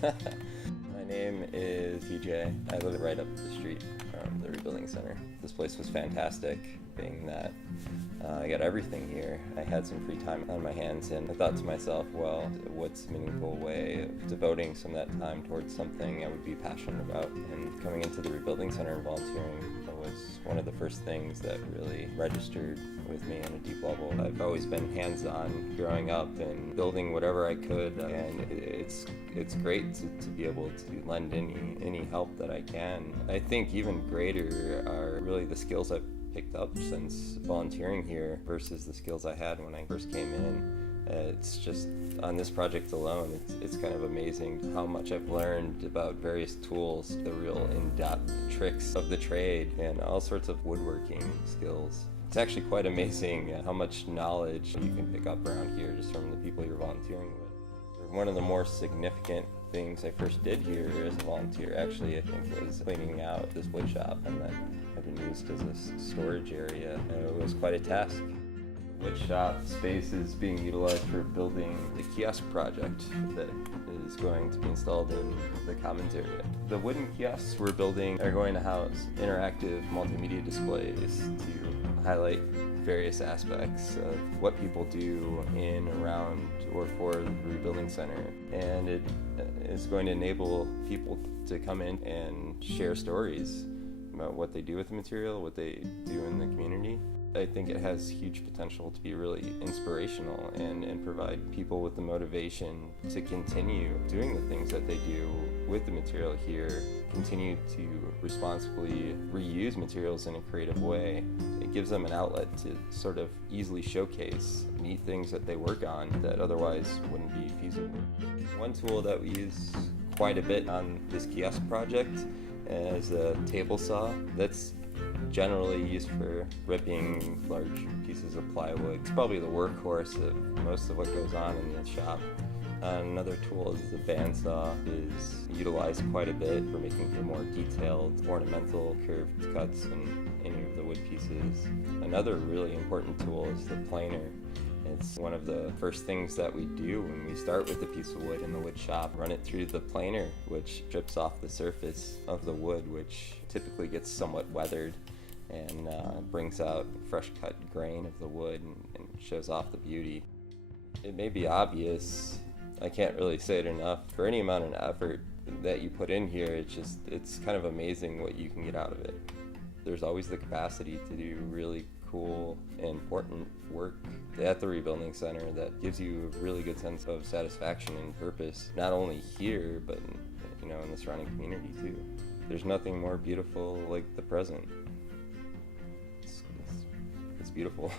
My name is TJ. I live right up the street from the Rebuilding Center. This place was fantastic, being that I got everything here. I had some free time on my hands, and I thought to myself, well, what's a meaningful way of devoting some of that time towards something I would be passionate about? And coming into the Rebuilding Center and volunteering was one of the first things that really registered with me on a deep level. I've always been hands-on growing up and building whatever I could, and it's great to be able to lend any help that I can. I think even greater are really the skills I've picked up since volunteering here versus the skills I had when I first came in. It's just, on this project alone, it's kind of amazing how much I've learned about various tools, the real in-depth tricks of the trade, and all sorts of woodworking skills. It's actually quite amazing how much knowledge you can pick up around here just from the people you're volunteering with. One of the more significant things I first did here as a volunteer, actually, I think, was cleaning out this wood shop, and that had been used as a storage area. It was quite a task. The wood shop space is being utilized for building the kiosk project that is going to be installed in the commons area. The wooden kiosks we're building are going to house interactive multimedia displays to highlight various aspects of what people do in, around, or for the Rebuilding Center. And it is going to enable people to come in and share stories about what they do with the material, what they do in the community. I think it has huge potential to be really inspirational and provide people with the motivation to continue doing the things that they do with the material here, continue to responsibly reuse materials in a creative way. It gives them an outlet to sort of easily showcase neat things that they work on that otherwise wouldn't be feasible. One tool that we use quite a bit on this kiosk project is a table saw. That's generally used for ripping large pieces of plywood. It's probably the workhorse of most of what goes on in the shop. Another tool is the bandsaw. Is utilized quite a bit for making the more detailed, ornamental, curved cuts in any of the wood pieces. Another really important tool is the planer. It's one of the first things that we do when we start with a piece of wood in the wood shop. Run it through the planer, which strips off the surface of the wood, which typically gets somewhat weathered, and brings out fresh cut grain of the wood and shows off the beauty. It may be obvious, I can't really say it enough, for any amount of effort that you put in here, it's kind of amazing what you can get out of it. There's always the capacity to do really cool and important work at the Rebuilding Center that gives you a really good sense of satisfaction and purpose, not only here, but in the surrounding community too. There's nothing more beautiful like the present. It's beautiful.